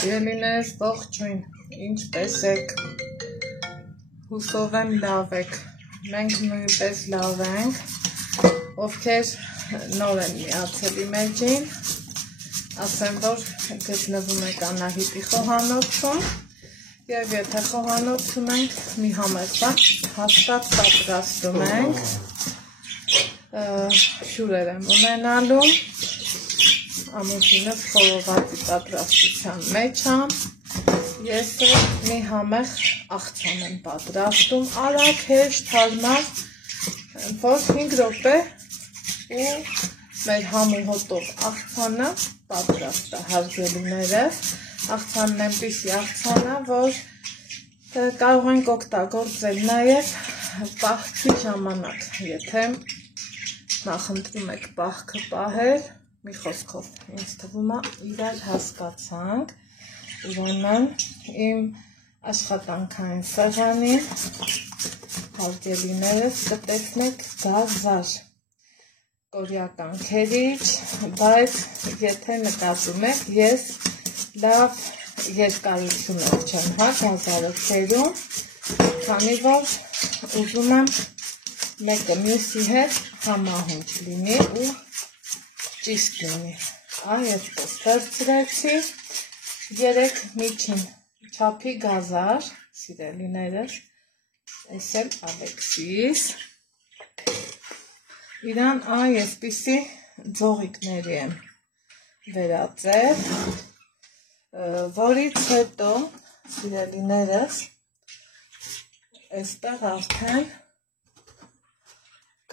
Սիրելիներ, ողջույն, ինչպես եք, հուսով եմ լավ եք, մենք նույնպես լավ ենք, ովքեր նոր են միացել իմ էջին, ասեմ, որ գտնվում եք Անահիտի խոհանոցում, և եթե խոհանոցում ենք, մի համեղ բան հաստատ պատրաստում ենք, հյուրեր եմ ունենալու, ամուսինս խորովածի պատրաստության մեջ եմ, ես մի համեղ աղցան եմ պատրաստում, արագ հեշտ հարմար, որ 5 րոպե ու մեր համու հոտով աղցանը պատրաստ է, հարգելիներս, աղցանն այնպիսի աղցան է, որ կարող ենք օգտագործել նաև պահքի ժամանակ, եթե նախընտրում եք պահքը պահել, մի խոսքով ինձ թվում է իրար հասկացանք, ուրեմն իմ աշխատանքային սեղանի հարգելիներս կտեսնեք գազար, կորյական քերիչ, բայց եթե նկատում եք, ես լավ երկարությունով չեմ գազարը քերում, քանի որ ուզում եմ մեկը մյուսի հետ համահունչ լինի ու ճիշտ լինի, այսպես վերցրեցի 3 միջին չափի գազար, սիրելիներս, այս էլ Ալեքսիս, իրան այսպիսի ձողիկների եմ վերածել, որից հետո, սիրելիներս, այստեղ արդեն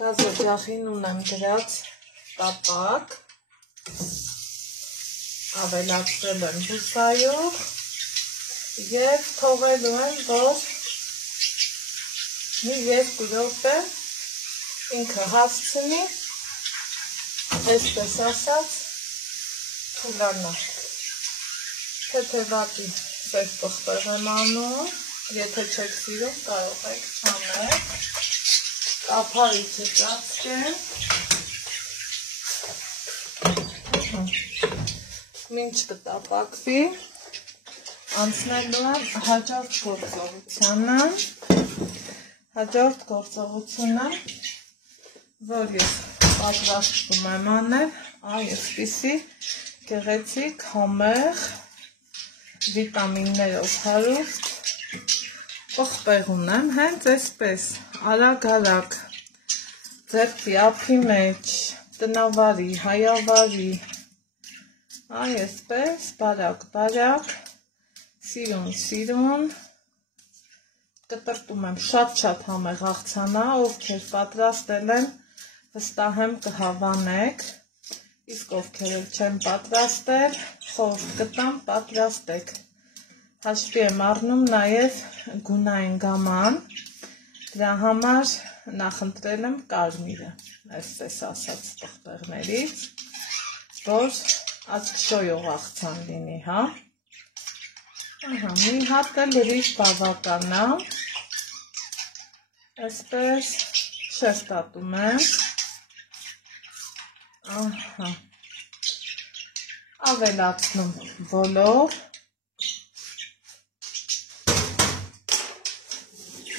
գազօջախին ունեմ դրած տապակ, ավելացրել եմ բուսայով և թողելու եմ, որ մի 2 րոպե ինքը հասցնի, այսպես ասած, թուլանա։ Թեթևատի սև պղպեղ եմ անում, եթե չեք սիրում, կարող եք չանել, կափարիչը ծածկեմ, մինչ կտապակվի, անցնելու եմ հաջորդ գործողությունը, որ ես պատրաստում եմ անել, այսպիսի գեղեցիկ համեղ վիտամիններով հարուստ պղպեղ ունեմ, հենց այսպես արագ ձեռքի ափի մեջ, տնավարի, հայավարի, այսպես բարակ, սիրուն, կտրտում եմ շատ համեղ աղցանա, ովքեր պատրաստել են, վստահ եմ կհավանեք, իսկ ովքեր չեն պատրաստել, խորհուրդ կտամ պատրաստեք, հաշվի եմ առնում նաև գունային գաման, դրա համար նախընտրել եմ կարմիրը, այսպես ասած պղպեղներից, որ աչքշոյող աղցան լինի, հա, մի հատ լրիվ բավական է, այսպես շերտատում եմ, ավելացնում ոլոր,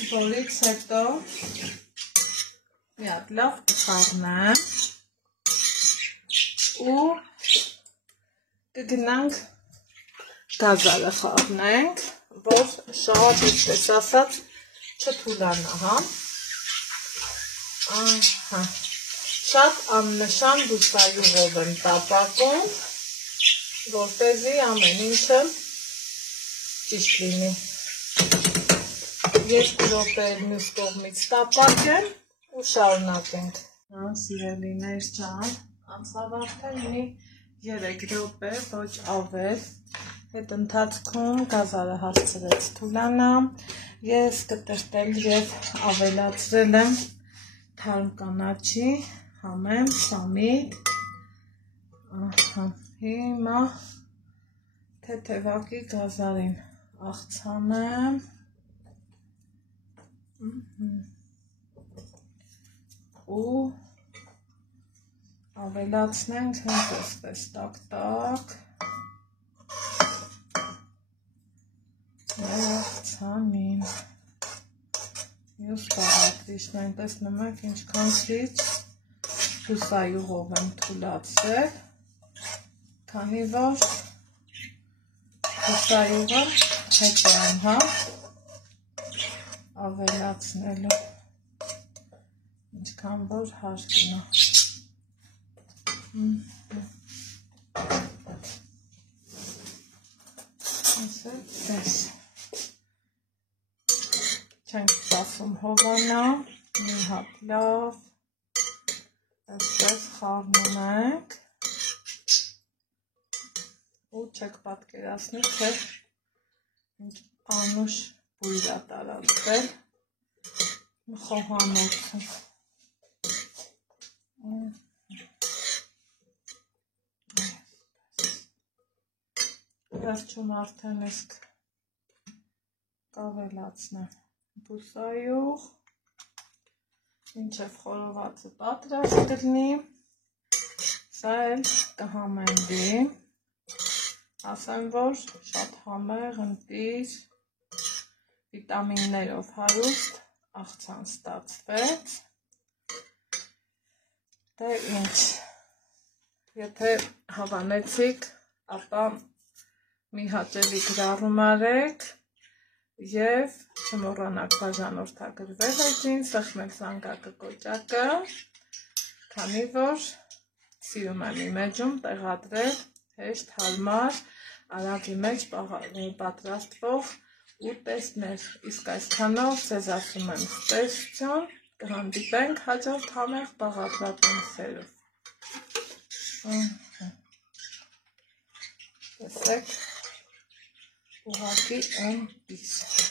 որից հետո մի հատ լավ կխառնեմ ու կգնանք գազարը խառնենք, որ շատ ինչպես ասած չթուլանա, հա, շատ աննշան բուսայյուղով եմ տապակում, որպեսզի ամեն ինչը ճիշտ լինի, 2 րոպե մյուս կողմից տապակեմ ու շարունակենք, սիրելիներ ջան, անցավ արդեն մի 3 րոպե, ոչ ավել, այդ ընթացքում գազարը հասցրեց թուլանա, ես կտրտել և ավելացրել եմ թարմ կանաչի, համեմ, սամիտ, հիմա թեթևակի գազարին աղցանեմ, ու ավելացնենք հենց այսպես տակ, ցանին։ Ես բաղադրիչն այն տեսնում եք ինչքան քիչ հուսայուղով եմ թուլացրել, քանի որ հուսայուղը հետո եմ ավելացնելու, ինչքան որ հարկն է։ Պես չենք սասում հովանա, մի հատ լավ, այսպես խառնում ենք ու չեք պատկերացնի, թե ինչ անուշ բույր է տարածվել խոհանոցը։ Վերջում արդեն իսկ կավելացնեմ բուսայուղ, մինչև խորովածը պատրաստ լինի, սա էլ կհամեմվի, ասեմ, որ շատ համեղ, ընտիր, վիտամիններով հարուստ աղցան ստացվեց, դե ինչ, եթե հավանեցիք, ապա մի հաճելի գրառում արեք և չմոռանաք բաժանորդագրվել այդին, սեղմել զանգակը կոճակը, քանի որ սիրում եմ իմեջում տեղադրել հեշտ հարմար, արագի մեջ պատրաստվող ուտեստներ, իսկ այսքանով ձեզ ասում եմ ստեսություն, կհանդիպենք հաջորդ համեղ բաղադրատոմսերով։ Տեսեք, ուղղակի ընտիր։